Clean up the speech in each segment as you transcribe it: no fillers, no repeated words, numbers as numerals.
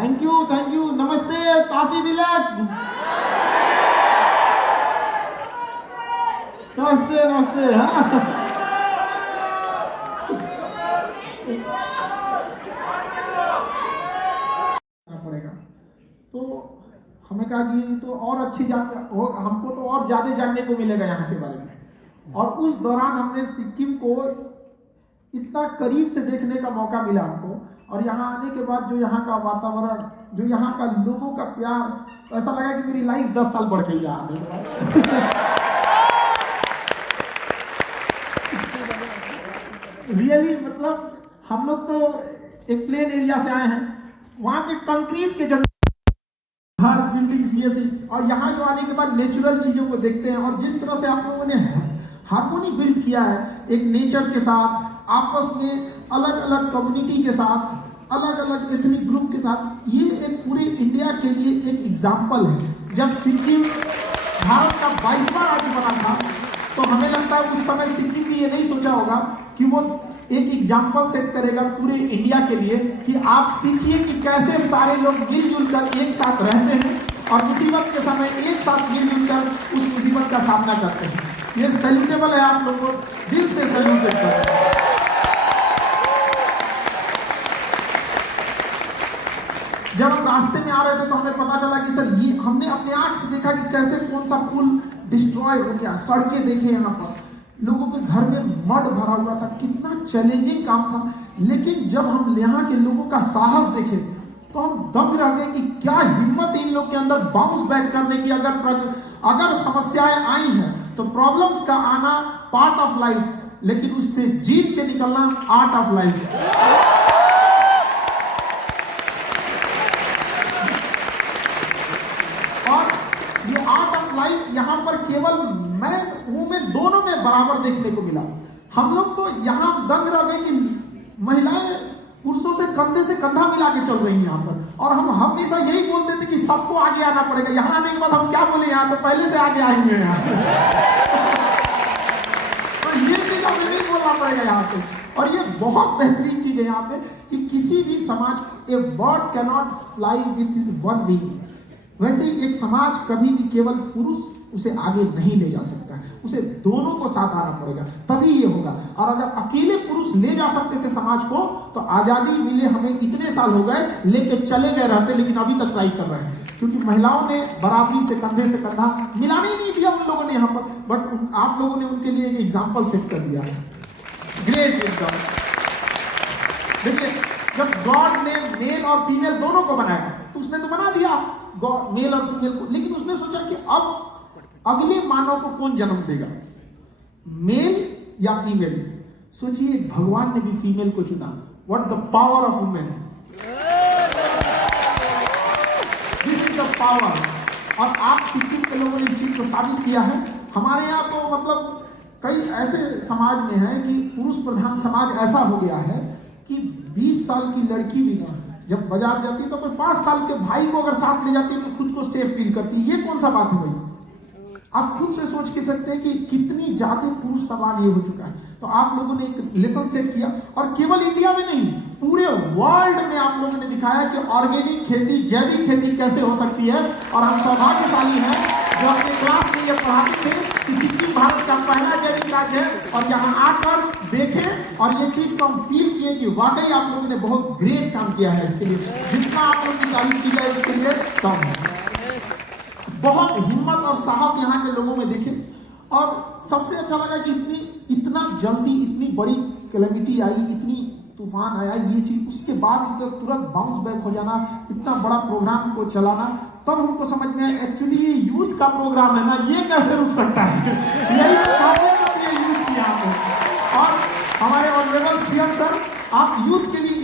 Thank you. नमस्ते तासी विलक। नमस्ते। हाँ पड़ेगा तो हमें कहा कि तो और अच्छी हमको तो और ज्यादा जानने को मिलेगा यहाँ के बारे में। और उस दौरान हमने सिक्किम को इतना करीब से देखने का मौका मिला हमको। और यहाँ आने के बाद जो यहाँ का वातावरण, जो यहाँ का लोगों का प्यार, तो ऐसा लगा कि मेरी लाइफ 10 साल बढ़ गई यहाँ आने के बाद। रियली मतलब हम लोग तो एक प्लेन एरिया से आए हैं, वहाँ के कंक्रीट के जगह घर बिल्डिंग्स ये सी, और यहाँ जो आने के बाद नेचुरल चीजों को देखते हैं। और जिस तरह से आप लोगों ने हार्मोनी बिल्ड किया है एक नेचर के साथ, आपस में अलग अलग कम्युनिटी के साथ, अलग अलग एथनिक ग्रुप के साथ, ये एक पूरे इंडिया के लिए एक एग्जाम्पल है। जब सिक्किम भारत का 22वां राज्य बना था तो हमें लगता है उस समय सिक्किम भी ये नहीं सोचा होगा कि वो एक एग्जाम्पल सेट करेगा पूरे इंडिया के लिए कि आप सीखिए कि कैसे सारे लोग मिलजुल कर एक साथ रहते हैं और मुसीबत के समय एक साथ मिलजुल कर उस मुसीबत का सामना करते हैं। ये सैल्यूटेबल है, आप लोगों को दिल से सैल्यूट करते हैं। जब हम रास्ते में आ रहे थे तो हमें पता चला कि सर ये हमने अपने आंख से देखा कि कैसे कौन सा पुल डिस्ट्रॉय हो गया, सड़कें देखे यहाँ पर, लोगों के घर में मड भरा हुआ था, कितना चैलेंजिंग काम था। लेकिन जब हम यहाँ के लोगों का साहस देखे तो हम दंग रह गए कि क्या हिम्मत इन लोग के अंदर बाउंस बैक करने की। अगर समस्याएं आई हैं तो प्रॉब्लम्स का आना पार्ट ऑफ लाइफ, लेकिन उससे जीत के निकलना आर्ट ऑफ लाइफ। और ये आर्ट ऑफ लाइफ यहाँ पर केवल मैं दोनों में बराबर देखने को मिला। हम लोग तो यहाँ दंग रह गए कि महिलाएं पुरुषों से कंधा मिला के चल रही हैं यहाँ पर। और हम हमेशा यही बोलते थे कि सबको आगे आना पड़ेगा। यहाँ आने के बाद हम क्या बोले, यहाँ तो पहले से आगे आए हुए हैं तो ये चीज हमें नहीं बोलना पड़ेगा यहाँ पे। और ये बहुत बेहतरीन चीज है यहाँ पे कि किसी भी समाज, a bird can not fly with his one wing, वैसे ही एक समाज कभी भी केवल पुरुष उसे आगे नहीं ले जा सकता है, उसे दोनों को साथ आना पड़ेगा, तभी ये होगा। और अगर अकेले पुरुष ले जा सकते थे समाज को तो आजादी मिले हमें इतने साल हो गए, लेके चले गए रहते, लेकिन अभी तक ट्राई कर रहे हैं क्योंकि महिलाओं ने बराबरी से कंधे से कंधा मिलाने ही नहीं दिया उन लोगों ने यहाँ पर। बट आप लोगों ने उनके लिए एक एग्जाम्पल सेट कर दिया। ग्रेट एकदम। देखिए जब गॉड ने मेल और फीमेल दोनों को बनाया तो उसने तो बना दिया गॉड मेल और फीमेल को, लेकिन उसने सोचा कि अब अगले मानव को कौन जन्म देगा, मेल या फीमेल। सोचिए भगवान ने भी फीमेल को चुना। What the power of women, this is the power. और आप सिक्किम के लोगों ने इस चीज को साबित किया है। हमारे यहाँ तो मतलब कई ऐसे समाज में है कि पुरुष प्रधान समाज ऐसा हो गया है कि 20 साल की लड़की भी ना जब बाजार जाती है तो कोई 5 साल के भाई को अगर साथ ले जाती है तो खुद को सेफ फील करती है। ये कौन सा बात है भाई? आप खुद से सोच के सकते हैं कि कितनी ज्यादा पुरुष सवाल ये हो चुका है। तो आप लोगों ने एक लेसन सेट किया और केवल इंडिया में नहीं पूरे वर्ल्ड में आप लोगों ने दिखाया कि ऑर्गेनिक खेती, जैविक खेती कैसे हो सकती है। और हम सौभाग्यशाली हैं जो अपने क्लास में ये पढ़ाते थे कि सिक्किम भारत का पहला जैविक राज्य है। और यहाँ आकर देखें और ये चीज को हम फील किए कि वाकई आप लोगों ने बहुत ग्रेट काम किया है। इसके लिए जितना आप लोगों की तारीफ की जाए उसके लिए कम है। बहुत हिम्मत और साहस यहाँ के लोगों में दिखे। और सबसे अच्छा लगा कि इतना जल्दी इतनी बड़ी कैलेमिटी आई, इतनी तूफान आया, ये चीज उसके बाद तुरंत बाउंस बैक हो जाना, इतना बड़ा प्रोग्राम को चलाना, तब हमको समझ में आया एक्चुअली ये यूथ का प्रोग्राम है ना, ये कैसे रुक सकता है। यही तो खासियत होती है यूथ की यहाँ पे। और हमारे ऑनरेबल सीएम सर, आप यूथ के लिए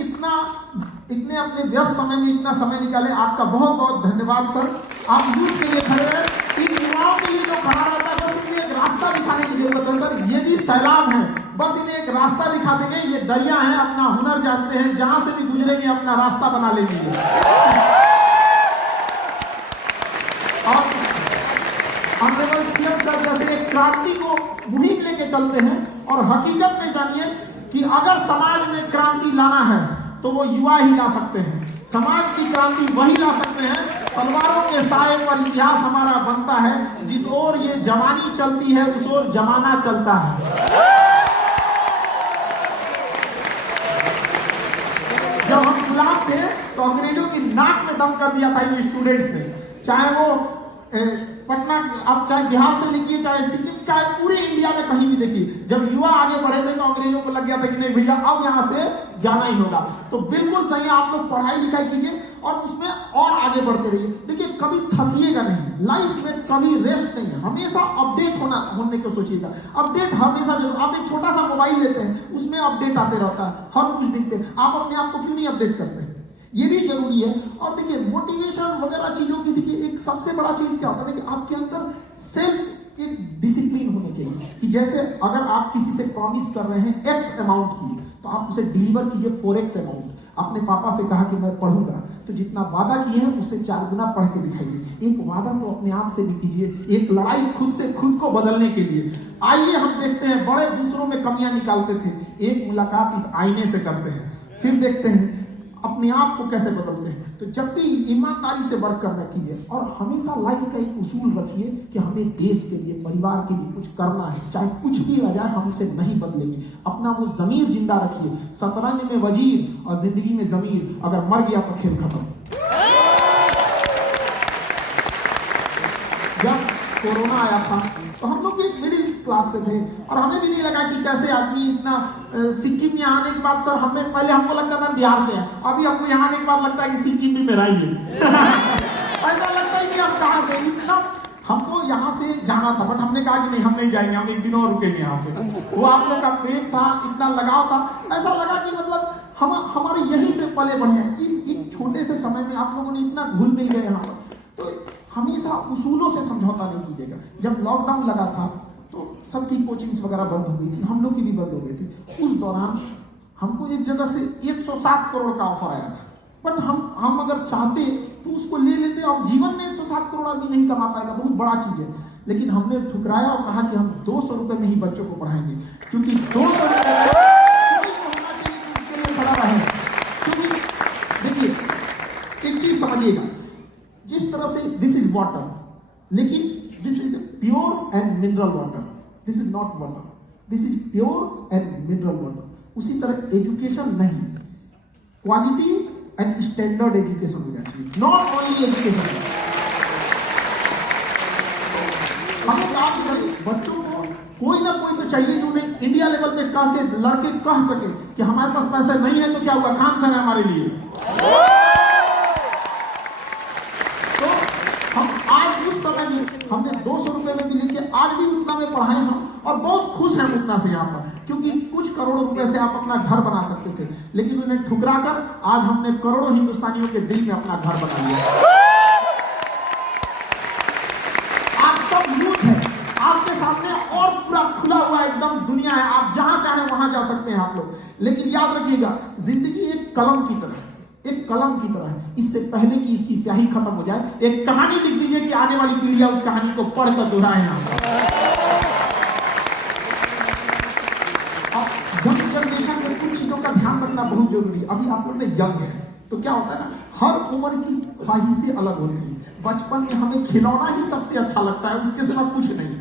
इतने अपने व्यस्त समय में इतना समय निकाले, आपका बहुत बहुत धन्यवाद सर। आप यूथ के लिए खड़े हैं। इन युवाओं के लिए जो खड़ा रहता है बस इन्हें एक रास्ता दिखाने की जरूरत है सर। ये भी सैलाब है, बस इन्हें एक रास्ता दिखा देंगे। ये दरिया है, अपना हुनर जानते हैं, जहां से भी गुजरेंगे अपना रास्ता बना लेंगे। और ऑनरेबल सीएम सर जैसे एक क्रांति को मुहिम लेके चलते हैं। और हकीकत में जानिए कि अगर समाज में क्रांति लाना है तो वो युवा ही ला सकते हैं। समाज की क्रांति वही ला सकते हैं, तलवारों के साए पर इतिहास हमारा बनता है, जिस ओर ये जवानी चलती है उस ओर जमाना चलता है। जब हम गुलाम थे तो अंग्रेजों की नाक में दम कर दिया था इन स्टूडेंट्स ने, चाहे वो पटना, आप चाहे बिहार से लिखिए चाहे सिक्किम, चाहे पूरे इंडिया में कहीं भी देखिए, जब युवा आगे बढ़े थे तो अंग्रेजों को लग गया था कि नहीं भैया अब यहाँ से जाना ही होगा। तो बिल्कुल सही, आप लोग पढ़ाई लिखाई कीजिए और उसमें और आगे बढ़ते रहिए। देखिए कभी थकिएगा नहीं, लाइफ में कभी रेस्ट नहीं है, हमेशा अपडेट होने को सोचिएगा। अपडेट हमेशा जरूर, आप एक छोटा सा मोबाइल लेते हैं उसमें अपडेट आते रहता है हर कुछ दिन पे, आप अपने आप को क्यों नहीं अपडेट करते हैं? ये भी जरूरी है। और देखिए मोटिवेशन वगैरह चीजों की, देखिए एक सबसे बड़ा चीज क्या होता है कि आपके अंदर सेल्फ एक डिसिप्लिन होनी चाहिए कि जैसे अगर आप किसी से प्रॉमिस कर रहे हैं एक्स अमाउंट की, तो आप उसे डिलीवर कीजिए 4x अमाउंट। आपने पापा से कहा कि मैं पढ़ूंगा, तो जितना वादा किए हैं उससे 4 गुना पढ़ के दिखाइए। एक वादा तो अपने आप से भी कीजिए, एक लड़ाई खुद से, खुद को बदलने के लिए। आइए हम देखते हैं, बड़े दूसरों में कमियां निकालते थे, एक मुलाकात इस आईने से करते हैं, फिर देखते हैं अपने आप को कैसे बदलते हैं। तो जब भी ईमानदारी से वर्क करना कीजिए और हमेशा लाइफ का एक उसूल रखिए कि हमें देश के लिए, परिवार के लिए कुछ करना है, चाहे कुछ भी आ जाए हम इसे नहीं बदलेंगे। अपना वो जमीर जिंदा रखिए। शतरंज में वजीर और जिंदगी में जमीर, अगर मर गया तो खेल खत्म। जब कोरोना आया था तो हम लोग भी एक मिडिल क्लास से थे और हमें भी नहीं लगा कि कैसे आदमी इतना, सिक्किम में आने के बाद सर हमें पहले हमको लगता था बिहार से है, अभी हमको यहाँ आने के बाद लगता है कि सिक्किम भी मेरा ही है। ऐसा लगता है कि हम कहाँ से, इतना हमको यहाँ से जाना था बट हमने कहा कि नहीं हम नहीं जाएंगे, हम एक दिन और रुकेंगे यहाँ पे। वो आप लोग का प्रेम था, इतना लगाव था, ऐसा लगा कि मतलब हम हमारे यहीं से पले बढ़े हैं। एक छोटे से समय में आप लोगों ने इतना घुल मिल गए यहाँ पर। तो हमेशा उसूलों से समझौता नहीं कीजिएगा। जब लॉकडाउन लगा था तो सबकी कोचिंग्स वगैरह बंद हो गई थी, हम लोग की भी बंद हो गई थी। उस दौरान हमको एक जगह से 107 करोड़ का ऑफर आया था, बट हम अगर चाहते तो उसको ले लेते। अब जीवन में 107 करोड़ आदमी नहीं कमा पाएगा, बहुत बड़ा चीज है, लेकिन हमने ठुकराया और कहा कि हम 200 रुपए में ही बच्चों को पढ़ाएंगे, क्योंकि 200 रुपए होना चाहिए उसके लिए खड़ा रहे। क्योंकि देखिए एक चीज समझिएगा, जिस तरह से दिस इज वाटर, लेकिन this is pure and mineral water, this is not water, this is pure and mineral water. उसी तरह एजुकेशन नहीं, क्वालिटी एंड स्टैंडर्ड एजुकेशन होना चाहिए, नॉट ओनली एजुकेशन। हमें कहा कि बच्चों को कोई ना कोई तो चाहिए जो उन्हें इंडिया लेवल पे कह के लड़के कह सके कि हमारे पास पैसे नहीं है तो क्या हुआ, खान सर है हमारे लिए। तो हम आज उस समय में हमने 200 रुपए में भी लेके आज भी उतना में पढ़ाए हम, और बहुत खुश हैं उतना से यहाँ पर, क्योंकि कुछ करोड़ों रुपए से आप अपना घर बना सकते थे, लेकिन उन्हें ठुकरा कर आज हमने करोड़ों हिंदुस्तानियों के दिल में अपना घर बना लिया। आप सब यूथ हैं, आपके सामने और पूरा खुला हुआ एकदम दुनिया है, आप जहां चाहे वहां जा सकते हैं आप लोग। लेकिन याद रखिएगा, जिंदगी एक कलम की तरह, एक कलम की तरह है। इससे पहले कि इसकी स्याही खत्म हो जाए, एक कहानी लिख दीजिए कि आने वाली पीढ़ियां उस कहानी को पढ़कर दोहराए। यंग जनरेशन में कुछ चीजों का ध्यान रखना बहुत जरूरी है। अभी आप लोग ने यंग है तो क्या होता है ना, हर उम्र की ख्वाहिशें अलग होती है। बचपन में हमें खिलौना ही सबसे अच्छा लगता है, उसके सिवा कुछ नहीं।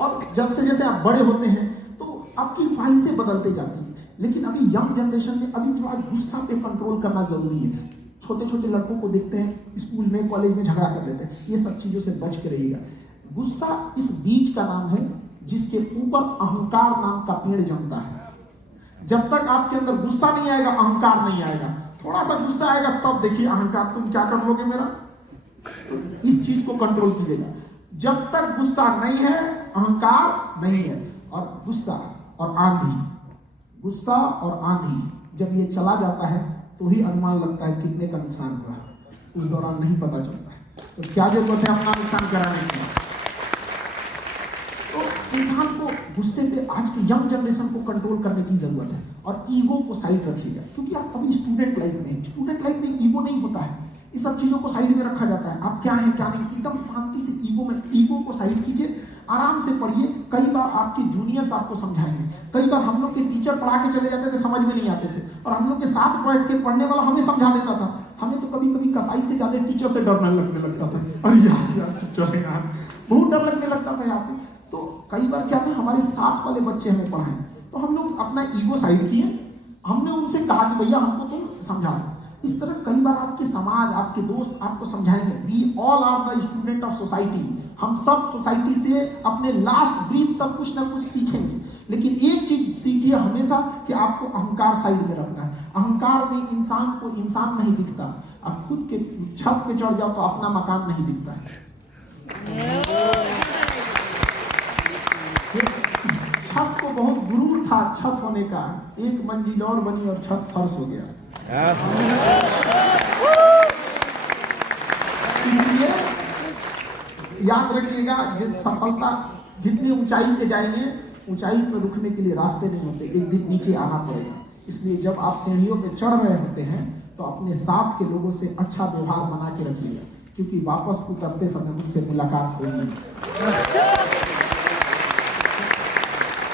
और जब से जैसे आप बड़े होते हैं तो आपकी ख्वाहिशें बदलते जाती हैं। लेकिन अभी यंग जनरेशन में अभी थोड़ा गुस्सा पे कंट्रोल करना जरूरी है। छोटे छोटे लड़कों को देखते हैं स्कूल में, कॉलेज में झगड़ा कर लेते हैं, ये सब चीजों से बच के रहिएगा। गुस्सा इस बीज का नाम है जिसके ऊपर अहंकार नाम का पेड़ जमता है। जब तक आपके अंदर गुस्सा नहीं आएगा, अहंकार नहीं आएगा। थोड़ा सा गुस्सा आएगा तब देखिए अहंकार, तुम क्या कर लोगे मेरा। तो इस चीज को कंट्रोल कीजिएगा। जब तक गुस्सा नहीं है, अहंकार नहीं है। और गुस्सा और आंधी, गुस्सा और आंधी जब ये चला जाता है तो ही अनुमान लगता है कितने का नुकसान हुआ, उस दौरान नहीं पता चलता है। तो क्या जरूरत है अपना नुकसान कराने की। तो इंसान को गुस्से पे, आज की यंग जनरेशन को कंट्रोल करने की जरूरत है। और ईगो को साइड रखिएगा, क्योंकि आप अभी स्टूडेंट लाइफ में, स्टूडेंट लाइफ में ईगो नहीं होता है। इस सब चीजों को साइड में रखा जाता है। आप क्या है क्या नहीं, एकदम शांति से ईगो को साइड कीजिए, आराम से पढ़िए। कई बार आपके जूनियर्स आपको समझाएंगे। कई बार हम लोग के टीचर पढ़ा के चले जाते थे, समझ में नहीं आते थे, और हम लोग के साथ बैठ के पढ़ने वाला हमें समझा देता था। हमें तो कभी कभी कसाई से ज्यादा टीचर से डरने लगने लगता था। अरे यार टीचर है यार, बहुत डर लगने लगता था यहाँ पे। तो कई बार क्या था, हमारे साथ वाले बच्चे हमें पढ़ाएं तो हम लोग अपना ईगो साइड किए, हमने उनसे कहा कि भैया हमको तुम समझा दो। इस तरह कई बार आपके समाज, आपके दोस्त आपको समझाएंगे। We all are the student of society. हम सब सोसाइटी से अपने लास्ट ब्रीथ तक कुछ ना कुछ सीखेंगे। लेकिन एक चीज सीखिए हमेशा कि आपको अहंकार साइड में रखना है। अहंकार में इंसान को इंसान नहीं दिखता। आप खुद के छत पे चढ़ जाओ तो अपना मकान नहीं दिखता है। छत को बहुत गुरूर था छत होने का, एक मंजिल और बनी और छत फर्श हो गया। इसलिए याद रखिएगा, सफलता जितनी ऊंचाई पे जाएंगे, ऊंचाई पर रुकने के लिए रास्ते नहीं होते, एक दिन नीचे आना पड़ेगा। इसलिए जब आप सीढ़ियों पे चढ़ रहे होते हैं तो अपने साथ के लोगों से अच्छा व्यवहार बना के रखिएगा, क्योंकि वापस उतरते समय मुझसे मुलाकात होगी।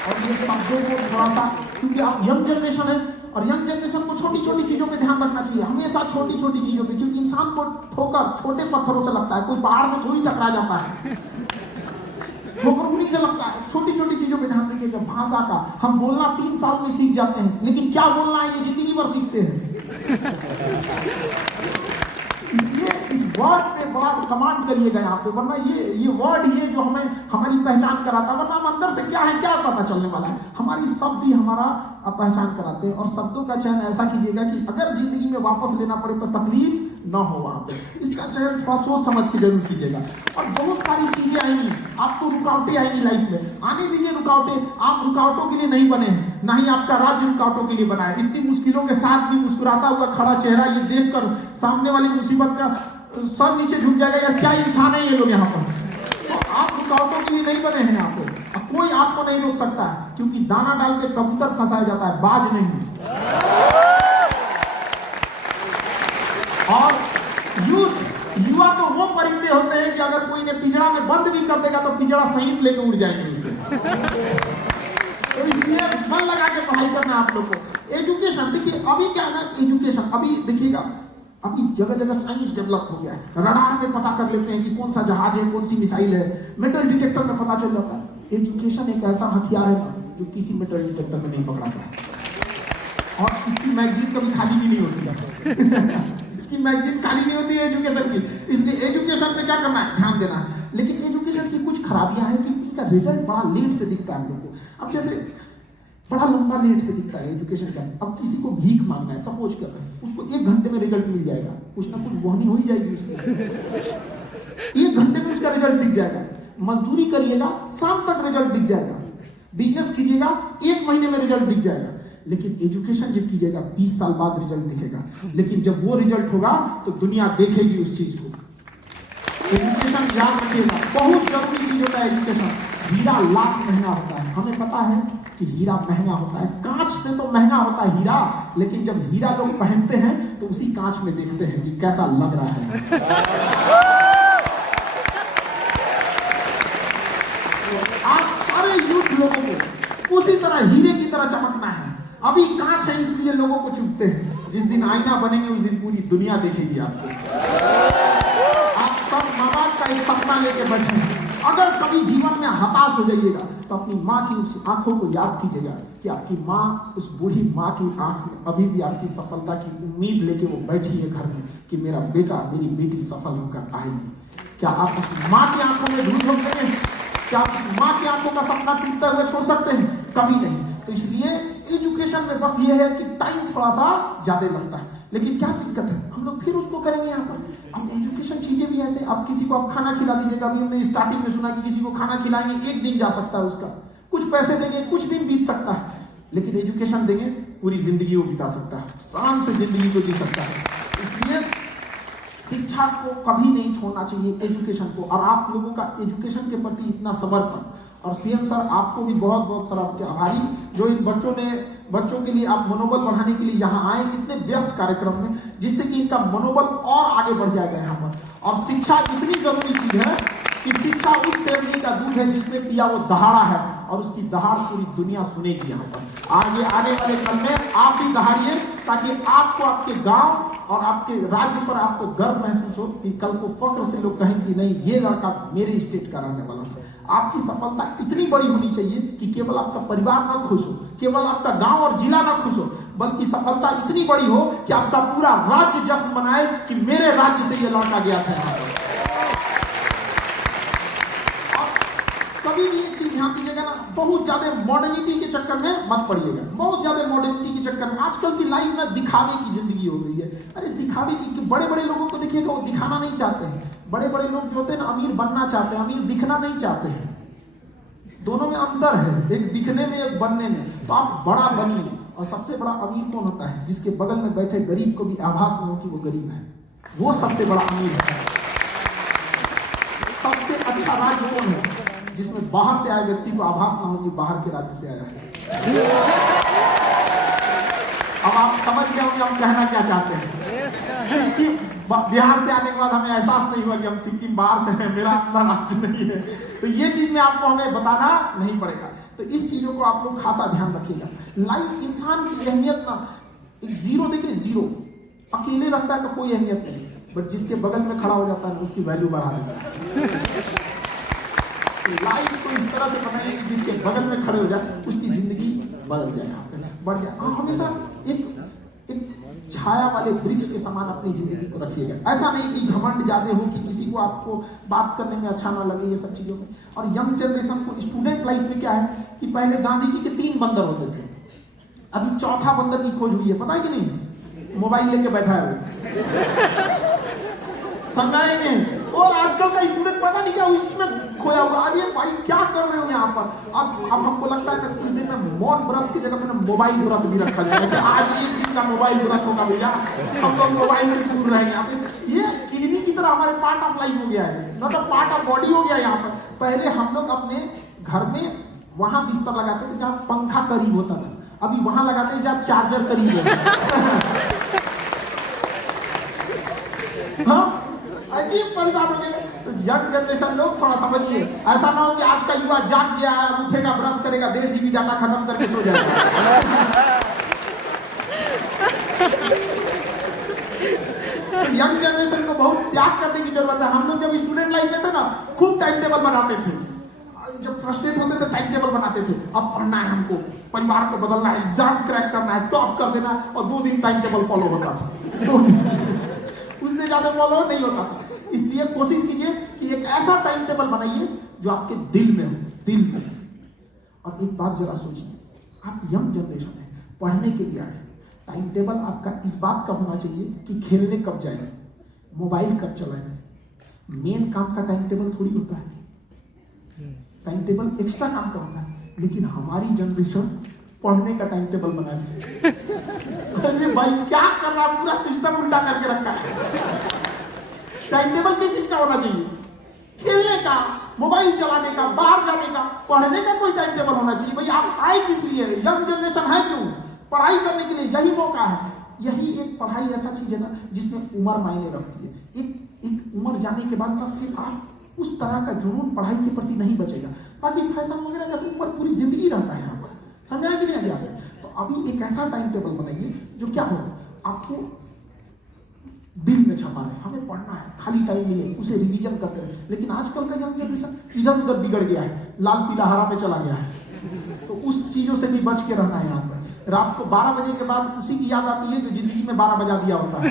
और ये शब्दों को थोड़ा सा, क्योंकि आप यंग जनरेशन है और यंग जनरेशन को छोटी छोटी चीजों पे ध्यान रखना चाहिए, हमेशा छोटी छोटी चीजों पे, क्योंकि इंसान को ठोकर छोटे पत्थरों से लगता है। कोई पहाड़ से थोड़ी टकरा जाता है, ठोकर उन्हीं से लगता है। छोटी छोटी चीजों पे ध्यान रखिएगा। भाषा का हम बोलना 3 साल में सीख जाते हैं, लेकिन क्या बोलना है ये जिंदगी भर सीखते हैं। इसलिए इस वर्ड पे बड़ा कमांड करिएगा यहाँ पे, वरना ये वर्ड ही है जो हमें हमारी पहचान कराता है। वरना हम अंदर से क्या है क्या पता चलने वाला है। हमारी शब्द ही हमारा पहचान कराते हैं। और शब्दों का चयन ऐसा कीजिएगा कि अगर जिंदगी में वापस लेना पड़े तो तकलीफ ना हो वहां पे। इसका चयन थोड़ा सोच समझ के जरूर कीजिएगा। और बहुत सारी चीजें आएंगी, आपको रुकावटें आएंगी लाइफ में, आने दीजिए रुकावटें। आप रुकावटों के लिए नहीं बने हैं, ना ही आपका राज्य रुकावटों के लिए बना है। इतनी मुश्किलों के साथ भी मुस्कुराता हुआ खड़ा चेहरा ये देखकर सामने वाली मुसीबत का सर नीचे झुक जाएगा, यार क्या इंसान है ये लोग यहाँ पर। तो आप रुकावटों के लिए नहीं बने हैं यहाँ पे। कोई आपको नहीं रोक सकता है, क्योंकि दाना डाल के कबूतर फंसाया जाता है, बाज नहीं। और युवा तो वो परिंदे होते हैं कि अगर कोई ने पिंजड़ा में बंद भी कर देगा तो पिंजड़ा सहित लेकर उड़ जाएंगे उसे। तो इसलिए मन लगा के पढ़ाई करना आप लोग को। एजुकेशन देखिए, अभी क्या है ना, एजुकेशन अभी देखिएगा, अभी जगह जगह साइंस डेवलप हो गया है। रडार में पता कर लेते हैं कि कौन सा जहाज है, कौन सी मिसाइल है, मेटल डिटेक्टर में पता चल जाता है। एजुकेशन एक ऐसा हथियार है ना जो किसी मेटल डिटेक्टर में नहीं पकड़ाता है। और इसकी मैगजीन कभी खाली भी नहीं होती है। इसकी मैगजीन खाली नहीं होती है एजुकेशन की। इसलिए एजुकेशन में क्या करना है, ध्यान देना है। लेकिन एजुकेशन की कुछ खराबियां हैं कि इसका रिजल्ट बड़ा लेट से दिखता है हम लोग को। अब जैसे बड़ा लंबा लेट से दिखता है एजुकेशन का। अब किसी को भीख मांगना है, सपोज कर रहे हैं, उसको 1 घंटे में रिजल्ट मिल जाएगा, कुछ ना कुछ बोहनी हो ही जाएगी उसको। 1 घंटे में उसका रिजल्ट दिख जाएगा। मजदूरी करिएगा, शाम तक रिजल्ट दिख जाएगा। बिजनेस कीजिएगा, 1 महीने में रिजल्ट दिख जाएगा। लेकिन एजुकेशन जब कीजिएगा 20 साल बाद रिजल्ट दिखेगा। लेकिन जब वो रिजल्ट होगा तो दुनिया देखेगी उस चीज को। एजुकेशन याद रखिएगा, बहुत जरूरी चीज होता है एजुकेशन। हीरा लाख महंगा होता है, हमें पता है कि हीरा महंगा होता है। कांच से तो महंगा होता है हीरा, लेकिन जब हीरा लोग पहनते हैं तो उसी कांच में देखते हैं कि कैसा लग रहा है। आप सारे यूथ लोगों को उसी तरह हीरे की तरह चमकना है। अभी कांच है इसलिए लोगों को चुभते हैं, जिस दिन आईना बनेंगे उस दिन पूरी दुनिया देखेगी आपको। आप सब माँ बाप का एक सपना लेके बैठे हैं। अगर कभी जीवन में हताश हो जाइएगा तो अपनी माँ की उस आंखों को याद कीजिएगा कि आपकी माँ, उस बूढ़ी माँ की आंख में अभी भी आपकी सफलता की उम्मीद लेके वो बैठी है घर में कि मेरा बेटा, मेरी बेटी सफल होकर आएगी। क्या आप उस माँ की आंखों में धूल झोंक देंगे? क्या आप माँ की आंखों का सपना टूटता हुआ छोड़ सकते हैं? कभी नहीं। तो इसलिए एजुकेशन में बस ये है कि टाइम थोड़ा सा ज्यादा लगता है, लेकिन क्या दिक्कत है, हम लोग फिर उसको करेंगे यहाँ पर। अब एजुकेशन चीजें भी ऐसे, अब किसी को आप खाना खिला दीजिएगा। अभी हमने स्टार्टिंग में सुना कि किसी को खाना खिलाएंगे 1 दिन जा सकता है उसका, कुछ पैसे देंगे कुछ दिन बीत सकता है। लेकिन एजुकेशन देंगे पूरी जिंदगी वो बिता सकता है, शान से जिंदगी को जी सकता है। इसलिए शिक्षा को कभी नहीं छोड़ना चाहिए, एजुकेशन को। और आप लोगों का एजुकेशन के प्रति इतना समर्पण, और सीएम सर आपको भी बहुत बहुत सर आपके आभारी, जो इन बच्चों के लिए आप मनोबल बढ़ाने के लिए यहाँ आए इतने व्यस्त कार्यक्रम में, जिससे कि इनका मनोबल और आगे बढ़ जाएगा यहाँ पर। और शिक्षा इतनी जरूरी चीज है कि शिक्षा उस सेवनी का दूध है जिसने पिया वो दहाड़ा है, और उसकी दहाड़ पूरी दुनिया सुनेगी यहाँ पर। आगे आने वाले कल में आप भी दहाड़िए, ताकि आपको आपके गांव और आपके राज्य पर आपको गर्व महसूस हो कि कल को फख्र से लोग कहें कि नहीं, ये लड़का मेरे स्टेट का रहने वाला था। आपकी सफलता इतनी बड़ी होनी चाहिए कि केवल आपका परिवार ना खुश हो, केवल आपका गांव और जिला ना खुश हो, बल्कि सफलता इतनी बड़ी हो कि आपका पूरा राज्य जश्न मनाए कि मेरे राज्य से ये लड़का गया था यहाँ पर। कभी भी एक चीज ध्यान दीजिएगा ना, बहुत ज्यादा मॉडर्निटी के चक्कर में मत पड़िएगा। बहुत ज्यादा मॉडर्निटी के चक्कर में आजकल की लाइफ ना दिखावे की जिंदगी हो गई है। अरे दिखावे की, बड़े बड़े लोगों को देखिएगा, वो दिखाना नहीं चाहते हैं। बड़े बड़े लोग जो होते हैं ना, अमीर बनना चाहते हैं, अमीर दिखना नहीं चाहते हैं। दोनों में अंतर है, एक दिखने में एक बनने में। तो आप बड़ा बनिए। और सबसे बड़ा अमीर कौन होता है? जिसके बगल में बैठे गरीब को भी आभास न हो कि वो गरीब है, वो सबसे बड़ा अमीर है। सबसे अच्छा राज्य कौन है? जिसमें बाहर से आए व्यक्ति को आभास ना हो कि बाहर के राज्य से आया है। अब आप समझ गए होंगे हम कहना क्या चाहते हैं। सिक्किम, बिहार से आने के बाद हमें एहसास नहीं हुआ कि हम सिक्किम बाहर से हैं, मेरा अपना राज्य नहीं है। तो ये चीज में आपको हमें बताना नहीं पड़ेगा। तो इस चीजों को आप लोग खासा ध्यान रखिएगा। लाइफ, इंसान की अहमियत ना, एक जीरो देखिए, जीरो अकेले रहता है तो कोई अहमियत नहीं, बट जिसके बगल में खड़ा हो जाता है उसकी वैल्यू बढ़ा देता है। लाइफ को इस तरह से बनाइए कि जिसके बगल में खड़े हो जाए उसकी जिंदगी बदल जाए, बढ़ जाए। हमेशा एक छाया वाले वृक्ष के समान अपनी जिंदगी को रखिएगा। ऐसा नहीं कि घमंड ज्यादा हो कि किसी को आपको बात करने में अच्छा ना लगे, ये सब चीजों में। और यंग जनरेशन को, स्टूडेंट लाइफ में क्या है कि पहले गांधी जी के 3 बंदर होते थे, अभी चौथा बंदर की खोज हुई है, पता है कि नहीं? मोबाइल लेके बैठा है वो, समझाएंगे। और आजकल का स्टूडेंट पता नहीं क्या इसी में खोया हुआ। अरे भाई क्या कर रहे हो यहाँ पर? अब हमको लगता है कि कुछ दिन में मौन व्रत की जगह पे ना मोबाइल व्रत भी रखा जाएगा। आज एक दिन का मोबाइल व्रत होगा भैया, हम लोग मोबाइल से दूर रहेंगे। ये किडनी की तरह हमारे पार्ट ऑफ लाइफ हो गया है, मतलब पार्ट ऑफ बॉडी हो गया यहाँ पर। पहले हम लोग अपने घर में वहां बिस्तर लगाते थे जहाँ पंखा करीब होता था, अभी वहां लगाते हैं जहाँ चार्जर करीब होता है। हाँ, अजीब परेशान हो गए। तो यंग जनरेशन लोग थोड़ा समझिए, ऐसा ना हो कि आज का युवा जाग गया है, उठेगा, ब्रश करेगा, 1.5 GB डाटा खत्म करके सो जाएगा। तो यंग जनरेशन को बहुत त्याग करने की जरूरत है। हम लोग जब स्टूडेंट लाइफ में थे ना, खूब टाइम टेबल बनाते थे। जब फ्रस्ट्रेट होते थे टाइम टेबल बनाते थे, अब पढ़ना है हमको, परिवार को बदलना है, एग्जाम क्रैक करना है, टॉप कर देना, और 2 दिन टाइम टेबल फॉलो होता था, 2 दिन, उससे ज्यादा फॉलो नहीं होता था। इसलिए कोशिश कीजिए कि एक ऐसा टाइम टेबल बनाइए जो आपके दिल में हो, दिल में। और एक बार जरा सोचिए, आप यंग जनरेशन है, पढ़ने के लिए आए, टाइम टेबल आपका इस बात का होना चाहिए कि खेलने कब जाएंगे, मोबाइल कब चलाएंगे। मेन काम का टाइम टेबल थोड़ी होता है, टाइम टेबल एक्स्ट्रा काम का होता है। लेकिन हमारी जनरेशन पढ़ने का टाइम टेबल बना ली। अरे भाई क्या कर रहा, पूरा सिस्टम उल्टा करके रखा है। टाइम टेबल किस चीज का होना चाहिए? खेलने का, मोबाइल चलाने का, बाहर जाने का। पढ़ने का कोई टाइम टेबल होना चाहिए। भाई आप आए किस लिए? यंग जनरेशन है क्यों? पढ़ाई करने के लिए। यही मौका है। यही एक पढ़ाई ऐसा चीज है ना जिसमें उम्र मायने रखती है। एक उम्र जाने के बाद ना फिर आप उस तरह का जुनून पढ़ाई के प्रति नहीं बचेगा। बाकी फैशन वगैरह का तो उम्र पूरी जिंदगी रहता है यहाँ पर, समझा कि नहीं? आगे तो अभी एक ऐसा टाइम टेबल बनाइए जो क्या हो, आपको दिल में छपा रहे, हमें पढ़ना है, खाली टाइम मिले उसे रिवीजन करते रहे। लेकिन आजकल का यंग जनरेशन इधर उधर बिगड़ गया है, लाल पीला हरा में चला गया है। तो उस चीजों से भी बच के रहना है। यहाँ पर रात को 12 बजे के बाद उसी की याद आती है जो जिंदगी में 12 बजा दिया होता है।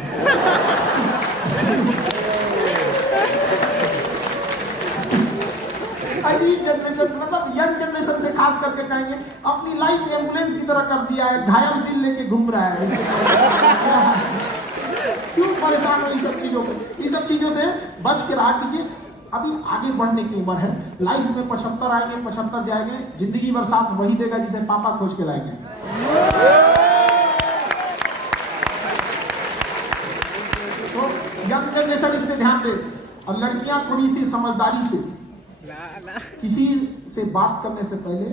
अजीब जनरेशन, मतलब यंग जनरेशन से खास करके कहेंगे अपनी लाइफ एम्बुलेंस की तरह कर दिया है, घायल दिल लेके घूम रहा है। क्यों परेशान हो इन सब चीजों को? इन सब चीजों से बच के रहा कीजिए। अभी आगे बढ़ने की उम्र है। लाइफ में 75 आएंगे, 75 जाएंगे, जिंदगी भर साथ वही देगा जिसे पापा खोज के लाएंगे। तो यंग जनरेशन इस पे ध्यान दे। और लड़कियां थोड़ी सी समझदारी से, किसी से बात करने से पहले,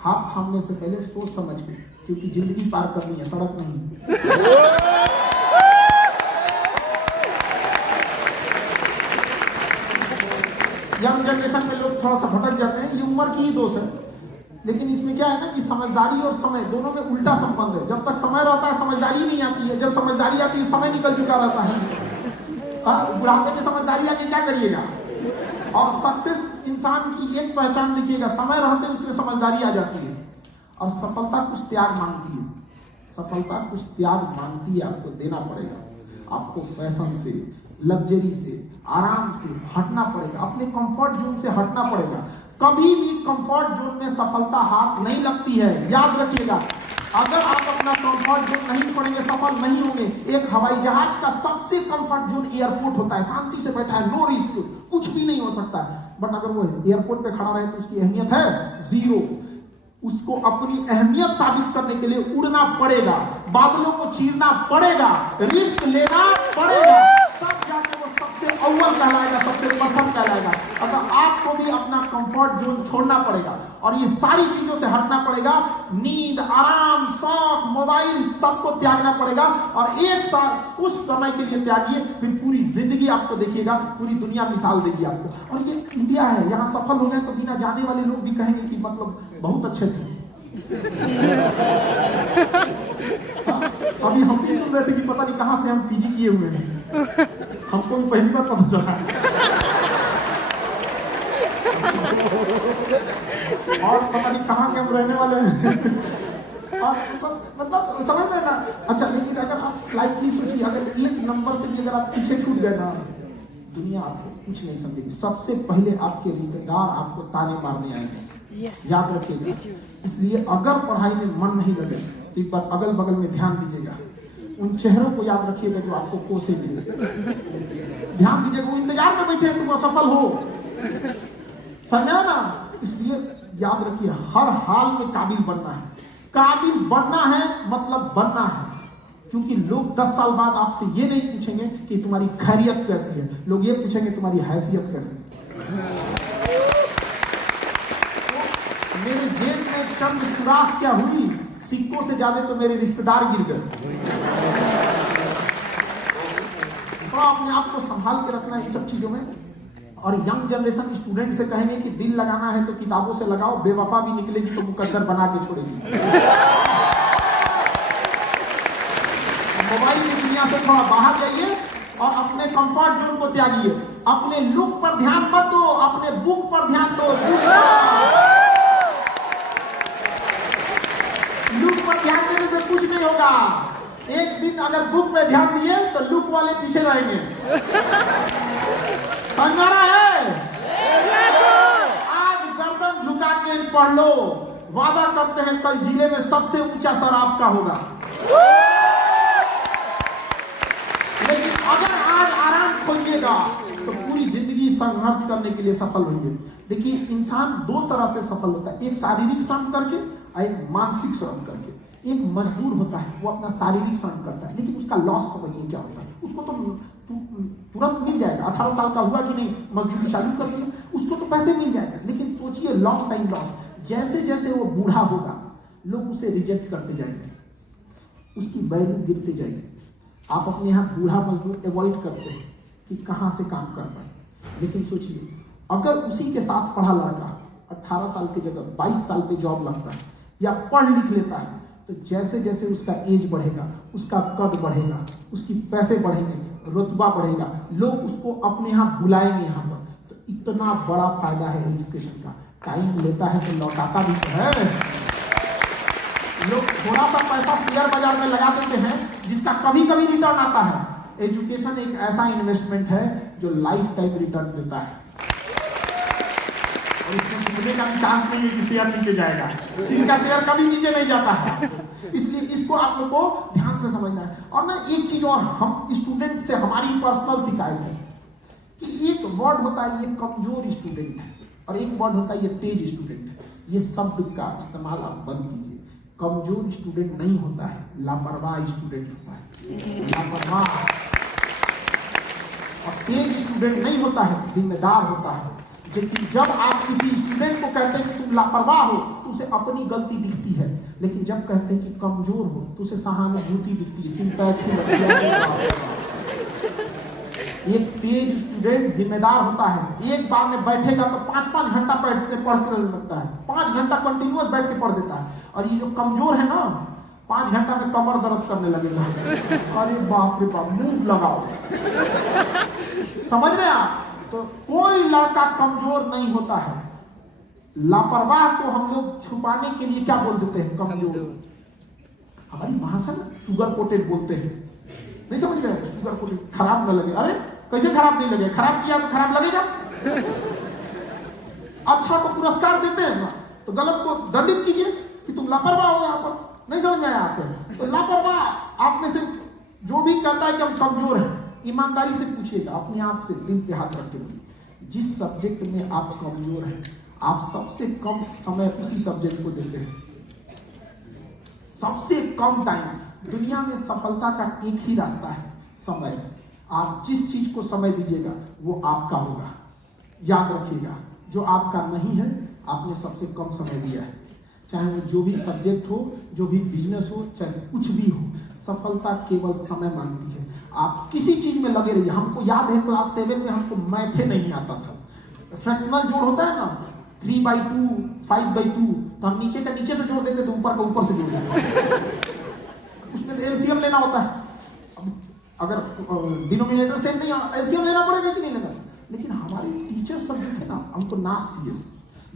हाथ थामने से पहले सोच समझ के, क्योंकि जिंदगी पार करनी है, सड़क नहीं। यंग जनरेशन में लोग थोड़ा सा भटक जाते हैं, ये उम्र की ही दोष है। लेकिन इसमें क्या है ना कि समझदारी और समय दोनों में उल्टा संबंध है। जब तक समय रहता है समझदारी नहीं आती है, जब समझदारी आती है समय निकल चुका रहता है। बुढ़ापे में समझदारी आके क्या करिएगा। और सक्सेस इंसान की एक पहचान देखिएगा, समय रहते उसमें समझदारी आ जाती है। और सफलता कुछ त्याग मांगती है, सफलता कुछ त्याग मांगती है, आपको देना पड़ेगा। आपको फैशन से, लग्जरी से, आराम से हटना पड़ेगा, अपने कंफर्ट जोन से हटना पड़ेगा। कभी भी कंफर्ट जोन में सफलता हाथ नहीं लगती है, याद रखिएगा। अगर आप अपना कंफर्ट जोन नहीं छोड़ेंगे सफल नहीं होंगे। एक हवाई जहाज का सबसे कंफर्ट जोन एयरपोर्ट होता है, शांति से बैठा है, नो रिस्क, कुछ भी नहीं हो सकता है। बट अगर वो एयरपोर्ट पे खड़ा रहे तो उसकी अहमियत है जीरो। उसको अपनी अहमियत साबित करने के लिए उड़ना पड़ेगा, बादलों को चीरना पड़ेगा, रिस्क लेना पड़ेगा, तब जाके वो सबसे अव्वल कहलाएगा, सबसे प्रथम कहलाएगा। अगर आपको भी अपना कंफर्ट जोन छोड़ना पड़ेगा और ये सारी चीजों से हटना पड़ेगा। नींद, आराम, शौक, मोबाइल सबको त्यागना पड़ेगा और एक साथ कुछ समय के लिए त्यागिए, फिर पूरी जिंदगी आपको देखिएगा, पूरी दुनिया मिसाल देगी आपको। और ये इंडिया है, यहाँ सफल हो गए तो बिना जाने वाले लोग भी कहेंगे कि मतलब बहुत अच्छे थे। अभी हम भी सुन रहे थे कि पता नहीं कहां से हम पीजी किए हुए हैं, हमको भी पहली बार पता चला। और पता नहीं कहां के हम रहने वाले हैं। और सब मतलब समझ रहे ना। अच्छा, लेकिन अगर आप स्लाइटली सोचिए, अगर एक नंबर से भी अगर आप पीछे छूट गए ना, दुनिया आपको कुछ नहीं समझेगी। सबसे पहले आपके रिश्तेदार आपको ताने मारने आएंगे, याद रखिएगा। इसलिए अगर पढ़ाई में मन नहीं लगे तो एक बार अगल बगल में ध्यान दीजिएगा, उन चेहरों को याद रखिएगा जो आपको कोसेंगे। ध्यान दीजिएगा, वो इंतजार में बैठे हैं तुम असफल हो, समझा ना। इसलिए याद रखिए, हर हाल में काबिल बनना है। काबिल बनना है मतलब बनना है, क्योंकि लोग 10 साल बाद आपसे ये नहीं पूछेंगे कि तुम्हारी खैरियत कैसी है, लोग ये पूछेंगे तुम्हारी हैसियत कैसी है। मेरे जेब में चंद सुराख क्या हुई, सिक्कों से ज्यादा तो मेरे रिश्तेदार गिर गए। तो अपने आप को संभाल के रखना इन सब चीजों में। और यंग जनरेशन स्टूडेंट से कहेंगे कि दिल लगाना है तो किताबों से लगाओ, बेवफा भी निकलेगी तो मुकद्दर बना के छोड़ेगी। मोबाइल की दुनिया से थोड़ा बाहर जाइए और अपने कंफर्ट जोन को त्यागिए। अपने लुक पर ध्यान मत दो, अपने बुक पर ध्यान दो। लुक पर ध्यान देने से कुछ नहीं होगा। एक दिन अगर बुक पे ध्यान दिए तो लुक वाले पीछे रहेंगे। समझ रहा है? आज गर्दन झुका के पढ़ लो, वादा करते हैं कल जिले में सबसे ऊंचा सर आपका होगा। लेकिन अगर आज आराम खोजिएगा तो पूरी जिंदगी संघर्ष करने के लिए सफल होंगे। देखिए, इंसान दो तरह से सफल होता है, एक शारीरिक श्रम करके और एक मानसिक श्रम करके। एक मजदूर होता है, वो अपना शारीरिक श्रम करता है, लेकिन उसका लॉस समझिए क्या होता है। उसको तो तुरंत मिल जाएगा, 18 साल का हुआ कि नहीं, मजदूरी चालू कर दिया, उसको तो पैसे मिल जाएगा। लेकिन सोचिए लॉन्ग टाइम लॉस, जैसे जैसे वो बूढ़ा होगा लोग उसे रिजेक्ट करते जाएंगे, उसकी वैल्यू गिरती जाएगी। आप अपने यहाँ बूढ़ा मजदूर अवॉइड करते हैं कि कहाँ से काम कर पाए। लेकिन सोचिए अगर उसी के साथ पढ़ा लड़का 18 साल की जगह 22 साल पे जॉब लगता है या पढ़ लिख लेता है, तो जैसे जैसे उसका एज बढ़ेगा, उसका कद बढ़ेगा, उसकी पैसे बढ़ेंगे, रुतबा बढ़ेगा, लोग उसको अपने यहाँ बुलाएंगे यहाँ पर। तो इतना बड़ा फायदा है एजुकेशन का। टाइम लेता है तो लौटाता भी तो है। लोग थोड़ा सा पैसा शेयर बाजार में लगा देते हैं जिसका कभी कभी रिटर्न आता है। एजुकेशन एक ऐसा इन्वेस्टमेंट है जो लाइफ टाइम रिटर्न देता है। और इसमें कितने का भी चांस नहीं है कि शेयर नीचे जाएगा, इसका शेयर कभी नीचे नहीं जाता है। इसलिए इसको आप लोग को ध्यान से समझना है। और ना एक चीज और, हम स्टूडेंट से हमारी पर्सनल शिकायत है कि एक वर्ड होता है ये कमजोर स्टूडेंट है और एक वर्ड होता है ये तेज स्टूडेंट है। ये शब्द का इस्तेमाल आप बंद कीजिए। कमजोर स्टूडेंट नहीं होता है, लापरवाह स्टूडेंट होता है, लापरवाह। और तेज स्टूडेंट नहीं होता है, जिम्मेदार होता है। जबकि जब आप किसी स्टूडेंट को कहते हैं कि तुम लापरवाह हो तो उसे अपनी गलती दिखती है, लेकिन जब कहते हैं कि कमजोर हो तो उसे सहानुभूति दिखती है, सिंपैथी लगती है। एक तेज स्टूडेंट जिम्मेदार होता है, एक बार में बैठेगा तो 5-5 घंटा पढ़ते लगता है, 5 घंटा कंटिन्यूअस बैठ के पढ़ देता है। और ये जो कमजोर है ना, 5 घंटा में कमर दर्द करने लगेगा। अरे बाप रे बाप, मुंह लगाओ। समझ रहे हैं आप? तो कोई लड़का कमजोर नहीं होता है। लापरवाह को हम लोग छुपाने के लिए क्या बोल देते हैं? कमजोर। हमारी भाषा ना शुगर कोटेड बोलते हैं, नहीं समझ गए? शुगर कोटेड, खराब ना लगे। अरे कैसे खराब नहीं लगे? खराब किया तो खराब लगेगा। अच्छा को पुरस्कार देते हैं ना, तो गलत को दंडित कीजिए कि तुम लापरवाह हो। यहाँ पर नहीं समझ में आया आपके? तो लापरवाह आप में से जो भी कहता है कि हम कमजोर हैं, ईमानदारी से पूछिएगा अपने आप से, दिल पे हाथ रख के। जिस सब्जेक्ट में आप कमजोर हैं, आप सबसे कम समय उसी सब्जेक्ट को देते हैं। सबसे कम टाइम। दुनिया में सफलता का एक ही रास्ता है, समय। आप जिस चीज को समय दीजिएगा वो आपका होगा। याद रखिएगा, जो आपका नहीं है आपने सबसे कम समय दिया है। चाहे वो जो भी सब्जेक्ट हो, जो भी बिजनेस हो, चाहे कुछ भी हो, सफलता केवल समय मांगती है। आप किसी चीज में लगे रहिए। हमको याद है क्लास 7 में हमको मैथे नहीं आता था। फ्रैक्शनल जोड़ होता है ना, 3/2, 5/2, तो हम नीचे का नीचे से जोड़ देते थे, ऊपर का ऊपर से जोड़ देते। उसमें तो एलसीएम लेना होता है। अब अगर डिनोमिनेटर सेम नहीं, एलसीएम लेना पड़ेगा कि नहीं लेना? लेकिन हमारे टीचर सब जो थे ना, हमको नाश दिए।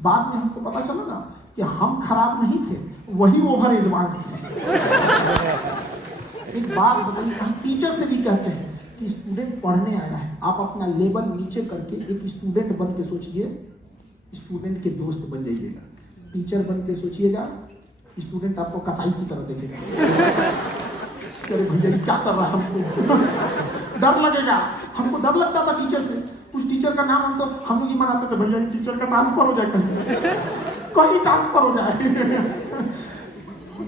बाद में हमको पता चला ना कि हम खराब नहीं थे, वही ओवर एडवांस थे। एक बात बताइए, हम टीचर से भी कहते हैं कि स्टूडेंट पढ़ने आया है, आप अपना लेवल नीचे करके एक स्टूडेंट बन के सोचिए, स्टूडेंट के दोस्त बन जाइएगा। टीचर बन के सोचिएगा, स्टूडेंट आपको कसाई की तरह देखेगा। भैया क्या कर रहा है, हमको डर लगेगा। हमको डर लगता था टीचर से। उस टीचर का नाम हम लोग ही मनाते थे, भैया टीचर का ट्रांसफर हो जाए, कहीं ट्रांसफर हो जाए,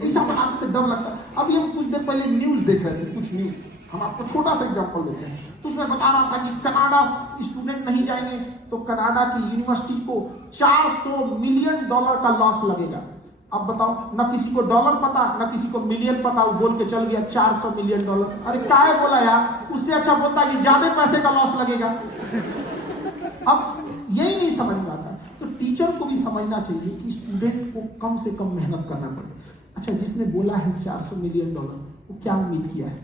ऐसा बनाते थे, डर लगता। अभी हम कुछ दिन पहले न्यूज देख रहे थे, कुछ न्यूज, हम आपको छोटा सा एग्जांपल देते हैं। तो उसमें बता रहा था कि कनाडा स्टूडेंट नहीं जाएंगे तो कनाडा की यूनिवर्सिटी को $400 मिलियन का लॉस लगेगा। अब बताओ, ना किसी को डॉलर पता, ना किसी को मिलियन पता, वो बोल के चल गया $400 मिलियन। अरे काहे बोला यार? उससे अच्छा बोलता है कि ज्यादा पैसे का लॉस लगेगा। अब यही नहीं समझ में आता। तो टीचर को भी समझना चाहिए कि स्टूडेंट को कम से कम मेहनत करना पड़े। अच्छा, जिसने बोला है $400 मिलियन, वो क्या उम्मीद किया है?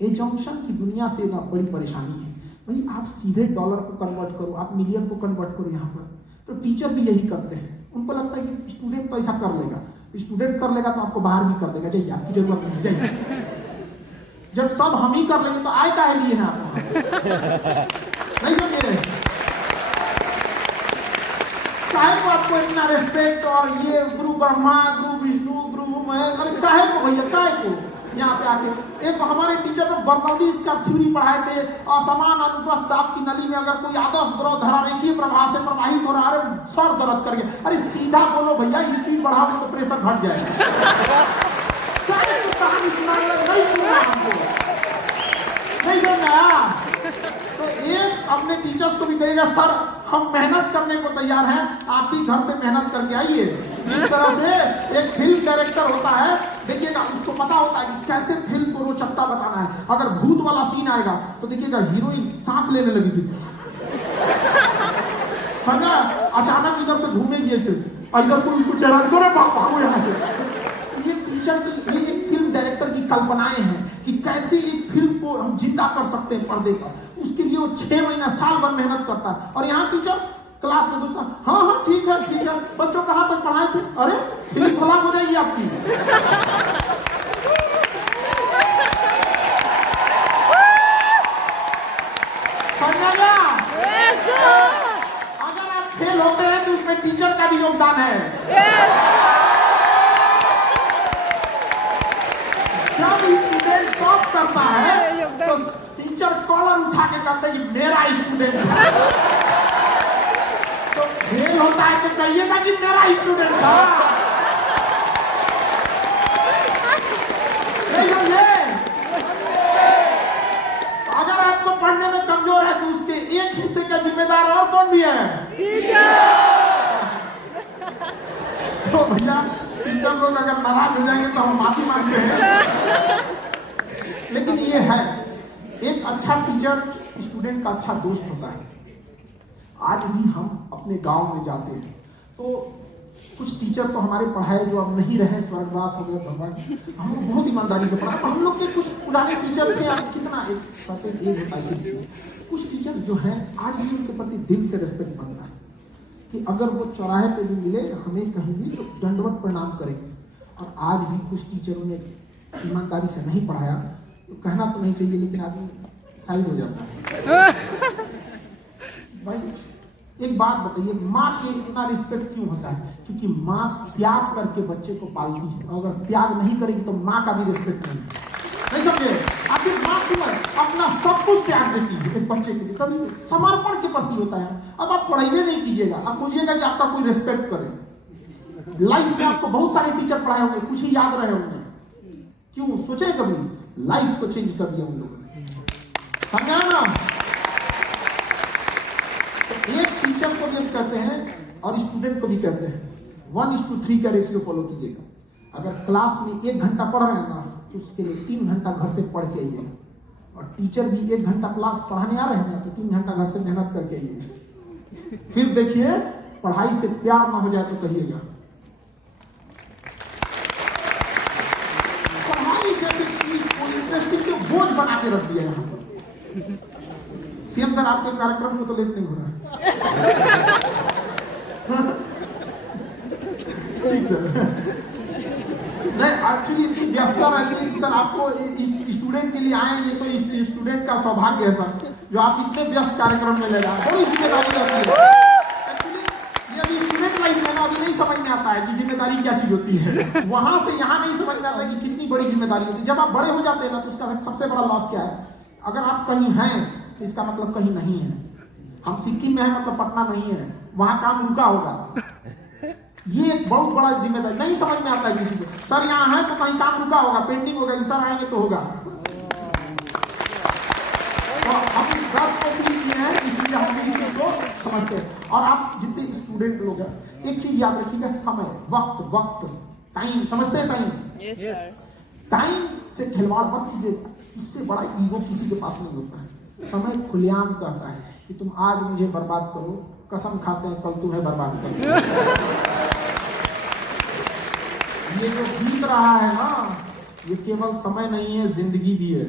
एजम्पशन की दुनिया से ना बड़ी परेशानी है। भाई आप सीधे डॉलर को कन्वर्ट करो, आप मिलियन को कन्वर्ट करो यहाँ पर। तो टीचर भी यही करते हैं। उनको लगता है कि स्टूडेंट तो ऐसा कर लेगा, स्टूडेंट कर लेगा तो आपको बाहर भी कर देगा, चाहिए आपकी जरूरत नहीं चाहिए। जब सब हम ही कर लेंगे तो आए काहे लिए हैं आप? नहीं समझे? काहे को आपको इतना रिस्पेक्ट और ये गुरु ब्रह्मा, गुरु विष्णु, गुरु महेश, अरे काहे को भैया, काहे को यहाँ पे आके? एक हमारे टीचर ने बर्नौलीज का थ्योरी पढ़ाए थे, असमान अनुप्रस्थ दाब की नली में अगर कोई आदर्श द्रव धारा रेखीय प्रवाह से प्रवाहित हो रहा है, सर दर्द कर गया। अरे सीधा बोलो भैया, स्पीड बढ़ाओगे तो प्रेशर घट जाएगा। कहानी नहीं सुनना हमको, नहीं सुनना। तो एक अपने टीचर्स को भी कहेगा, सर हम मेहनत करने को तैयार हैं, आप भी घर से मेहनत करके आइए। जिस तरह से एक फिल्म डायरेक्टर होता है, देखिएगा उसको पता होता है कि कैसे फिल्म को रोचकता बताना है। अगर भूत वाला सीन आएगा तो देखिएगा हीरोइन सांस लेने लगेगी, समझा? अचानक इधर से घूमेगी ऐसे, इधर को उसको चेहरा करे, भागो यहाँ से। ये टीचर की, ये एक फिल्म डायरेक्टर की कल्पनाएं हैं कि कैसे एक फिल्म को हम जिंदा कर सकते हैं पर्दे पर। उसके लिए वो 6 महीना, साल भर मेहनत करता है। और यहाँ टीचर क्लास में घुसता, हाँ हाँ ठीक है, बच्चों कहाँ तक पढ़ाए थे? अरे फिल्म खराब हो जाएगी आपकी। समझा गया? अगर आप फेल होते हैं तो उसमें टीचर का भी योगदान है। जब स्टूडेंट टॉप करता है तो टीचर कॉलर उठा के कहते हैं कि मेरा स्टूडेंट है। तो फेल होता है तो कहिएगा कि मेरा स्टूडेंट था। नहीं समझे? अगर आपको पढ़ने में कमजोर है तो उसके एक हिस्से का जिम्मेदार और कौन भी है? तो भैया टीचर लोग अगर नाराज हो जाएंगे तो हम माफी मांगते हैं। लेकिन ये है, एक अच्छा टीचर स्टूडेंट का अच्छा दोस्त होता है। आज भी हम अपने गांव में जाते हैं तो कुछ टीचर तो हमारे पढ़ाए जो अब नहीं रहे, स्वर्गवास हो गए भगवान, हम लोग बहुत ईमानदारी से पढ़ा। हम लोग के कुछ पुराने टीचर थे, अब कितना एक सर्टेन एज होता है किसी को, कुछ टीचर जो हैं आज भी उनके प्रति दिल से रिस्पेक्ट बनता है कि अगर वो चौराहे पे भी मिले हमें कहीं भी तो दंडवत प्रणाम करेंगे। और आज भी कुछ टीचरों ने ईमानदारी से नहीं पढ़ाया तो कहना तो नहीं चाहिए, लेकिन आदमी साइड हो जाता है। भाई एक बात बताइए, माँ के इतना रिस्पेक्ट क्यों होता है? क्योंकि माँ त्याग करके बच्चे को पालती है, और अगर त्याग नहीं करेगी तो माँ का भी रिस्पेक्ट नहीं समझे? आपकी माँ क्यों है अपना सब कुछ त्याग देती है एक बच्चे के लिए, तभी समर्पण के प्रति होता है। अब आप पढ़ाइए नहीं कीजिएगा, आप खोजिएगा कि आपका कोई रिस्पेक्ट करे। लाइफ में आपको बहुत सारे टीचर पढ़ाए होंगे, कुछ ही याद रहे होंगे, क्यों सोचे कभी? लाइफ को चेंज कर दिया उन लोगों ने, समझा ना? एक टीचर को जब कहते हैं और स्टूडेंट को भी कहते हैं 1:3 का रेशियो फॉलो कीजिएगा। अगर क्लास में 1 घंटा पढ़ रहे हैं ना तो उसके लिए 3 घंटा घर से पढ़ के आइए, और टीचर भी 1 घंटा क्लास पढ़ाने आ रहे हैं ना तो 3 घंटा घर से मेहनत करके आइए। फिर देखिए पढ़ाई से प्यार ना हो जाए तो कहिएगा। पढ़ाई जैसी चीज को इंटरेस्टिंग के बोझ बना के रख दिया यहाँ पर। सीएम सर आपके कार्यक्रम को तो लेट नहीं हो रहा है। ठीक सर, नहीं एक्चुअली इतनी व्यस्तता रहती है सर, आपको स्टूडेंट के लिए आए, ये तो स्टूडेंट का सौभाग्य है सर जो आप इतने व्यस्त कार्यक्रम में ले रहे हैं। बड़ी जिम्मेदारी रहती है एक्चुअली, ये अभी स्टूडेंट लाइफ में ना अभी नहीं समझ में आता है कि जिम्मेदारी क्या चीज होती है। वहां से यहाँ नहीं समझ में आता है कि कितनी बड़ी जिम्मेदारी होती है। जब आप बड़े हो जाते हैं ना तो उसका सबसे बड़ा लॉस क्या है? अगर आप कहीं हैं तो इसका मतलब कहीं नहीं है। हम सिक्किम में है मतलब पटना नहीं है, वहां काम रुका होगा। ये एक बहुत बड़ा जिम्मेदारी नहीं समझ में आता है किसी को। सर यहाँ है तो कहीं काम रुका होगा, पेंडिंग होगा, सर आएंगे तो होगा। तो हम इस बात को फील किए हैं, इसलिए हम इस चीज को समझते हैं। और आप जितने स्टूडेंट लोग हैं एक चीज याद रखिएगा, समय, वक्त, टाइम, समझते हैं टाइम? Yes sir. टाइम से खिलवाड़ मत कीजिए, इससे बड़ा ईगो किसी के पास नहीं होता है। समय खुलेआम कहता है कि तुम आज मुझे बर्बाद करो, कसम खाते हैं कल तुम्हें बर्बाद करो। ये जो बीत रहा है ना, ये केवल समय नहीं है, जिंदगी भी है।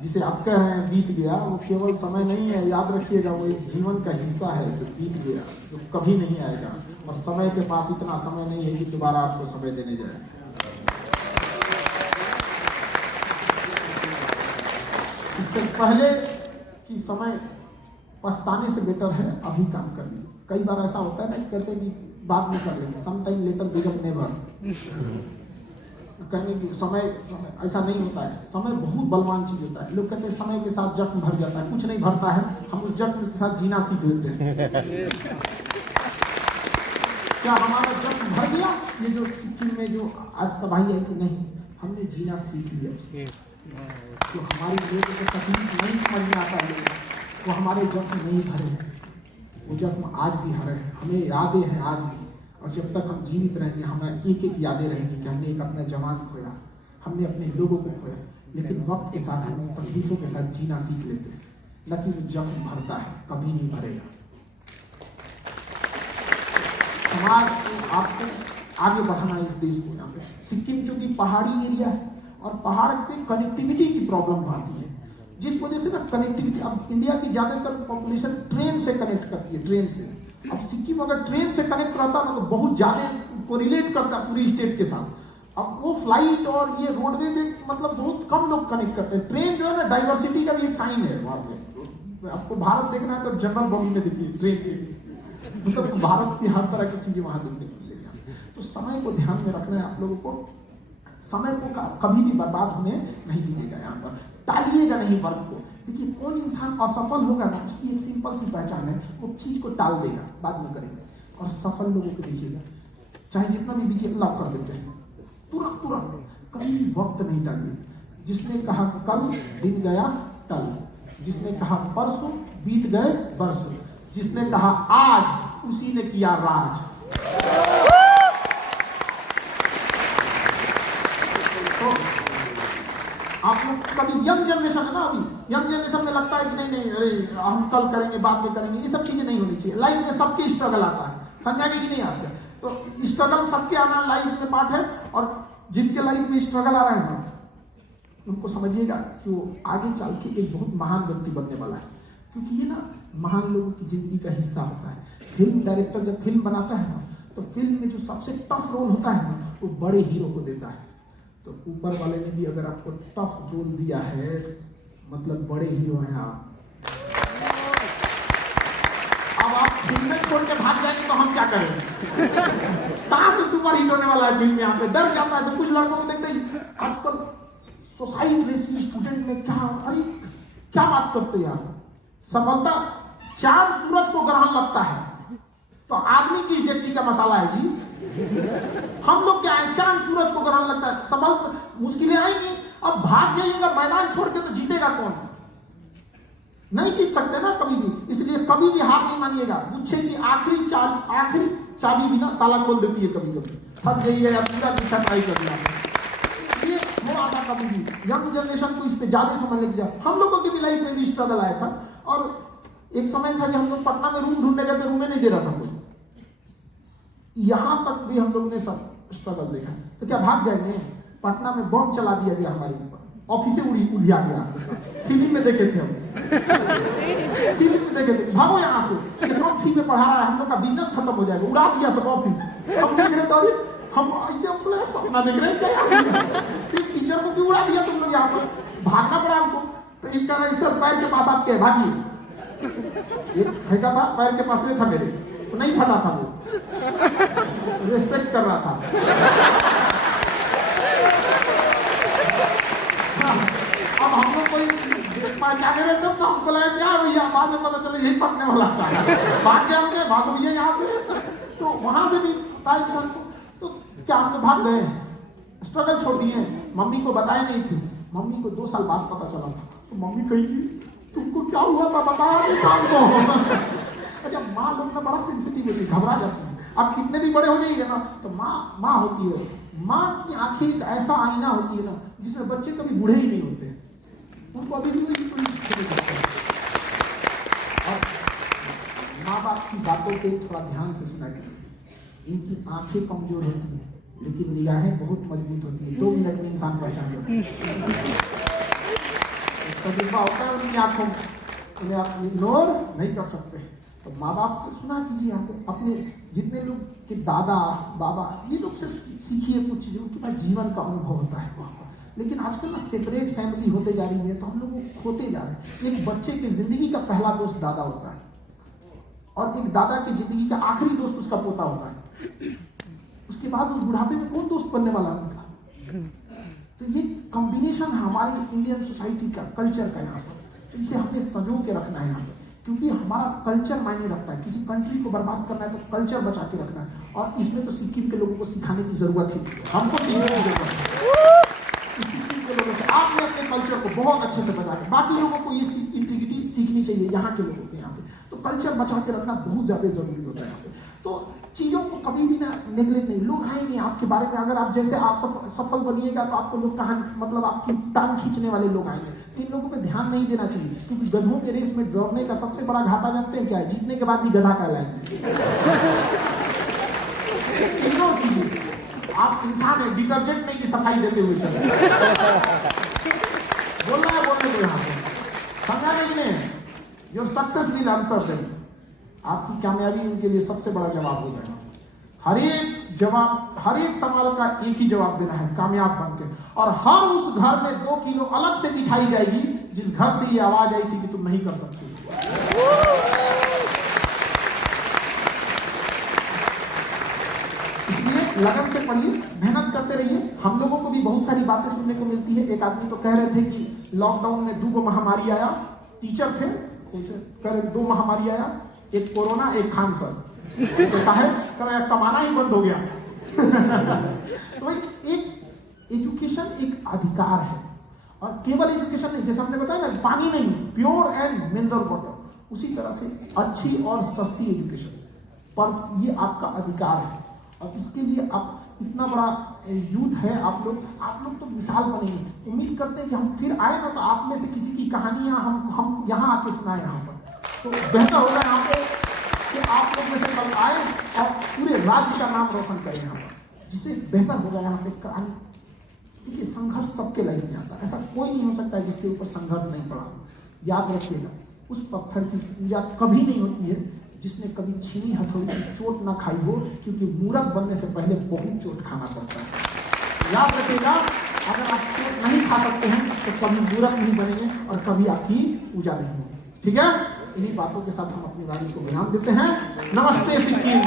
जिसे आप कह रहे हैं बीत गया, वो केवल समय नहीं है, याद रखिएगा, वो एक जीवन का हिस्सा है जो बीत गया, जो कभी नहीं आएगा। और समय के पास इतना समय नहीं है कि दोबारा आपको समय देने जाए। इससे पहले कि समय पछताने से बेटर है अभी काम कर लीजिए। कई बार ऐसा होता है ना, कहते हैं कि बाद में कर लेंगे, some time later become never. कहेंगे कि समय ऐसा नहीं होता है, समय बहुत बलवान चीज होता है। लोग कहते हैं समय के साथ जख्म भर जाता है, कुछ नहीं भरता है, हम उस जख्म के साथ जीना सीख लेते हैं। क्या हमारा जख्म भर गया? ये जो सिक्किम में जो आज तबाही आई थी, नहीं, हमने जीना सीख लिया उसके। जो हमारी लोगों को तकलीफ नहीं समझ में आता है, वो हमारे जख्म नहीं भरे हैं, वो जख्म आज भी हरे हैं, हमें यादें हैं आज भी। और जब तक हम जीवित रहेंगे हमें एक एक यादें रहेंगी कि हमने एक अपना जवान खोया, हमने अपने लोगों को खोया। लेकिन वक्त के साथ हम तकलीफों के साथ जीना सीख लेते हैं, न कि वो जख्म भरता है, कभी नहीं भरेगा। समाज को आपको आगे बढ़ाना है, इस देश को। यहाँ पे सिक्किम चूंकि पहाड़ी एरिया है और पहाड़ पे कनेक्टिविटी की प्रॉब्लम आती है, जिस वजह से ना कनेक्टिविटी, अब इंडिया की ज्यादातर पॉपुलेशन ट्रेन से कनेक्ट करती है, ट्रेन से। अब सिक्किम अगर ट्रेन से कनेक्ट रहता ना तो बहुत ज्यादा को रिलेट करता पूरी स्टेट के साथ। अब वो फ्लाइट और ये रोडवेज मतलब बहुत कम लोग कनेक्ट करते हैं। ट्रेन जो है ना डाइवर्सिटी का भी एक साइन है वहाँ पे। आपको भारत देखना है तो जनरल बॉगी में देखिए ट्रेन के, मतलब भारत की हर तरह की चीजें वहां देखने को मिलेगी। तो समय को ध्यान में रखना है आप लोगों को, समय को कभी भी बर्बाद होने नहीं दीजिएगा। यहाँ पर टालिएगा नहीं वर्क को। देखिए कौन इंसान असफल होगा ना, उसकी एक सिंपल सी पहचान है, वो चीज को टाल देगा, बाद में करेंगे। और सफल लोगों को देखिएगा, चाहे जितना भी देखिए अल्लाह कर देते हैं तुरंत, कभी भी वक्त नहीं टालिए। जिसने कहा कल दिन गया टल, जिसने कहा परसों बीत गए बरसों, जिसने कहा आज उसी ने किया राज। आप लोग कभी यंग जनरेशन है ना, अभी यंग जनरेशन में लगता है कि नहीं नहीं अरे हम कल करेंगे बाद में करेंगे, ये सब चीजें नहीं होनी चाहिए। लाइफ में सबके स्ट्रगल आता है, समझा कि नहीं आता, तो स्ट्रगल सबके आना लाइफ में पार्ट है। और जिनके लाइफ में स्ट्रगल आ रहा है ना, उनको समझिएगा कि वो आगे चल के एक बहुत महान व्यक्ति बनने वाला है, क्योंकि ये ना महान लोगों की जिंदगी का हिस्सा होता है। फिल्म डायरेक्टर जब फिल्म बनाता है ना, तो फिल्म में जो सबसे टफ रोल होता है ना, वो बड़े हीरो को देता है। तो ऊपर वाले ने भी अगर आपको टफ रोल दिया है, मतलब बड़े हीरो हैं आप। अब आप फिल्म छोड़ के भाग जाएंगे तो हम क्या करें? कहां से सुपर हिट होने वाला है फिल्म? यहाँ पे डर जाता है। कुछ लड़कों को देखते ही आजकल सोसाइटी रेसिंग स्टूडेंट में क्या, अरे क्या बात करते हैं यार, सफलता चांद सूरज को ग्रहण लगता है तो आदमी किस डेक्ची का मसाला है जी? हम लोग क्या है, चांद सूरज को ग्रहण लगता है, सफल मुश्किलें आएंगी। अब भाग जाइएगा मैदान छोड़ के तो जीतेगा कौन? नहीं जीत सकते ना कभी भी। इसलिए कभी भी हार नहीं मानिएगा। गुच्छे की आखिरी चाबी भी ना ताला खोल देती है कभी कभी। थक जाइएगा या पूरा पीछा ट्राई कर लिया, ये थोड़ा सा कभी भी यंग जनरेशन को इस पे ज्यादा समझ लग जाए। हम लोगों की भी लाइफ में भी स्ट्रगल आया था, और एक समय था कि हम लोग पटना में रूम ढूंढने गए थे, रूम नहीं दे रहा था कोई। यहां तक भी हम लोग ने सब स्ट्रगल देखा। तो क्या भाग जाएंगे? पटना में बम चला दिया गया हमारे ऊपर, ऑफिसे उड़िया गया। फिल्म में देखे थे हम, फिल्म में देखे थे। भागो यहाँ से, कम फी में पढ़ा रहा है, हम लोग का बिजनेस खत्म हो जाएगा। उड़ा दिया सब ऑफिस। हम देख रहे थे, हम ऐसे सपना देख रहे हैं क्या? टीचर को भी उड़ा दिया तुम लोग। यहाँ पर भागना पड़ा हमको। तो एक कह रहा है सर पैर के पास आपके भागिए। एक फेंका था, पैर के पास में था मेरे, तो नहीं फटा था, वो रिस्पेक्ट कर रहा था। अब हम लोग कोई क्या कह रहे थे, तो हमको लगा क्या भैया, बाद में पता चला यही फटने वाला था। भाग गया होंगे, भागो भैया यहाँ से। तो वहां से भी तो क्या हम लोग भाग गए, स्ट्रगल छोड़ दिए। मम्मी को बताया नहीं थी, मम्मी को 2 साल बाद पता चला था। तो मम्मी कही तुमको क्या हुआ था, बताया नहीं था हमको। अच्छा, माँ लोग ना बड़ा सेंसिटिव होती है, घबरा जाती है। अब कितने भी बड़े हो जाइए ना, तो माँ होती है। माँ की आंखें एक ऐसा आईना होती है ना, जिसमें बच्चे कभी बूढ़े ही नहीं होते, उनको अभी भी और माँ बाप की बातों पे थोड़ा ध्यान से सुना करिए। इनकी आंखें कमजोर होती हैं, लेकिन निगाहें बहुत मजबूत होती है। 2 मिनट में इंसान पहचान जाता है। तजुर्बा होता है उनकी आंखों में, उन्हें आप इग्नोर नहीं कर सकते। तो माँ बाप से सुना कीजिए, आप अपने जितने लोग के दादा बाबा, ये लोग से सीखिए कुछ चीज़ें, उनके पास जीवन का अनुभव होता है वहाँ पर। लेकिन आजकल ना सेपरेट फैमिली होते जा रही है, तो हम लोग वो खोते जा रहे हैं। एक बच्चे की जिंदगी का पहला दोस्त दादा होता है, और एक दादा की जिंदगी का आखिरी दोस्त उसका पोता होता है। उसके बाद उस बुढ़ापे में कौन दोस्त बनने वाला है उनका? तो ये कॉम्बिनेशन हमारी इंडियन सोसाइटी का, कल्चर का यहाँ पर, इसे हमें संजो के रखना है यहाँ पर, क्योंकि हमारा कल्चर मायने रखता है। किसी कंट्री को बर्बाद करना है तो कल्चर बचा के रखना है, और इसमें तो सिक्किम के लोगों को सिखाने की जरूरत है, हमको सीखने की जरूरत है। सिक्किम के लोगों से आपने अपने कल्चर को बहुत अच्छे से बचा के, बाकी लोगों को ये इंटीग्रिटी सीखनी चाहिए यहाँ के लोगों को। यहाँ से तो कल्चर बचा के रखना बहुत ज्यादा जरूरी होता है यहाँ पे। तो चीजों को कभी भी ना नेगलेक्ट नहीं। लोग आएंगे आपके बारे में, अगर आप जैसे आप सफल बनिएगा तो आपको लोग कहां, मतलब आपकी टांग खींचने वाले लोग आएंगे। इन लोगों पे ध्यान नहीं देना चाहिए, क्योंकि गधों के रेस में दौड़ने का सबसे बड़ा घाटा जानते हैं क्या है? जीतने के बाद भी गधा कहलाएंगे। इग्नोर कीजिए, आप इंसान है, डिटर्जेंट नहीं की सफाई देते हुए चले। बोल रहा है, बोलने को यहाँ पे समझा नहीं। Your success will answer them. आपकी कामयाबी उनके लिए सबसे बड़ा जवाब हो जाएगा। हर एक सवाल का एक ही जवाब देना है, कामयाब बन के। और हर उस घर में 2 किलो अलग से मिठाई जाएगी जिस घर से ये आवाज आई थी कि तुम नहीं कर सकते। इसलिए लगन से पढ़िए, मेहनत करते रहिए। हम लोगों को भी बहुत सारी बातें सुनने को मिलती है। एक आदमी तो कह रहे थे कि लॉकडाउन में 2 महामारी आया, टीचर थे, कह रहे 2 महामारी आया, एक कोरोना एक खान सर, तो कमाना ही बंद हो गया। तो भाई एक एजुकेशन एक अधिकार है, और केवल एजुकेशन नहीं, जैसे हमने बताया ना, पानी नहीं, प्योर एंड मिनरल वाटर, उसी तरह से अच्छी और सस्ती एजुकेशन, पर ये आपका अधिकार है। और इसके लिए आप इतना बड़ा यूथ है आप लोग तो मिसाल बनेंगे। उम्मीद करते हैं कि हम फिर आए ना तो आप में से किसी की कहानियां हम यहाँ आके सुनाए यहाँ पर, तो बेहतर होगा यहाँ पे कि आप लोग में से कल आए और पूरे राज्य का नाम रोशन करें यहाँ पर, जिससे बेहतर होगा यहाँ पे कहानी। क्योंकि संघर्ष सबके लाइफ में आता है, ऐसा कोई नहीं हो सकता है जिसके ऊपर संघर्ष नहीं पड़ा। याद रखिएगा, उस पत्थर की पूजा कभी नहीं होती है जिसने कभी छीनी हथौड़ी की चोट ना खाई हो, क्योंकि मूर्ख बनने से पहले बहुत चोट खाना पड़ता है। याद रखिएगा, अगर आप चोट नहीं खा सकते हैं तो कभी मूर्ख नहीं बनेंगे और कभी आपकी पूजा नहीं होगी। ठीक है, इन्हीं बातों के साथ हम अपनी वाणी को विराम देते हैं। नमस्ते सिक्किम।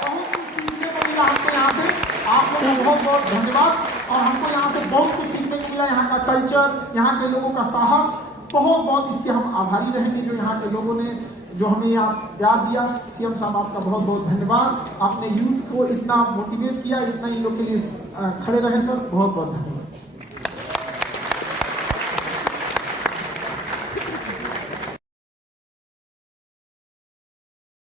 बहुत कुछ सीखने को मिला हमको यहाँ से, आप लोगों को बहुत बहुत धन्यवाद। और हमको यहाँ से बहुत कुछ सीखने को मिला, यहाँ का कल्चर, यहाँ के लोगों का साहस, बहुत बहुत इसके हम आभारी रहेंगे जो यहाँ के लोगों ने जो हमें यहाँ प्यार दिया। सीएम साहब आपका बहुत बहुत धन्यवाद, आपने यूथ को इतना मोटिवेट किया, इतना इन लोग के लिए खड़े रहे सर, बहुत बहुत धन्यवाद।